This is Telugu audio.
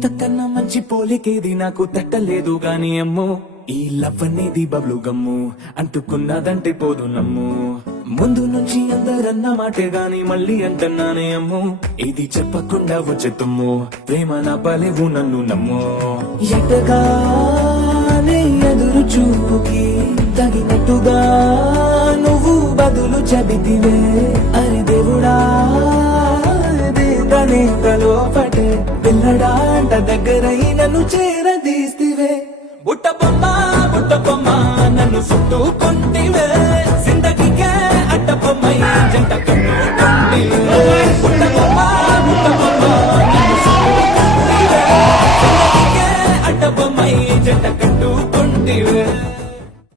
ఇంతకన్నా మంచి పోలికేది నాకు తట్టలేదు గాని అమ్మో ఈ లవ్ అనేది బబ్లు గమ్ము అంటుకున్నదంటే పోదు నమ్ము ముందు నుంచి అందరన్న మాటే గాని మళ్ళీ అంటున్నానే అమ్ము ఇది చెప్పకుండా వచ్చే తుమ్ము ప్రేమ నా పలేవు నన్ను నమ్ము ఎటగానే ఎదురు చూపుకి తగినట్టుగా నువ్వు బదులు చెబితివే అరి దేవుడా దేవనేకలో పటే పిల్లడాంట దగ్గరై నన్ను చేరదీస్తివే బుట్ట బొమ్మ నన్ను చుట్టుకుంటివే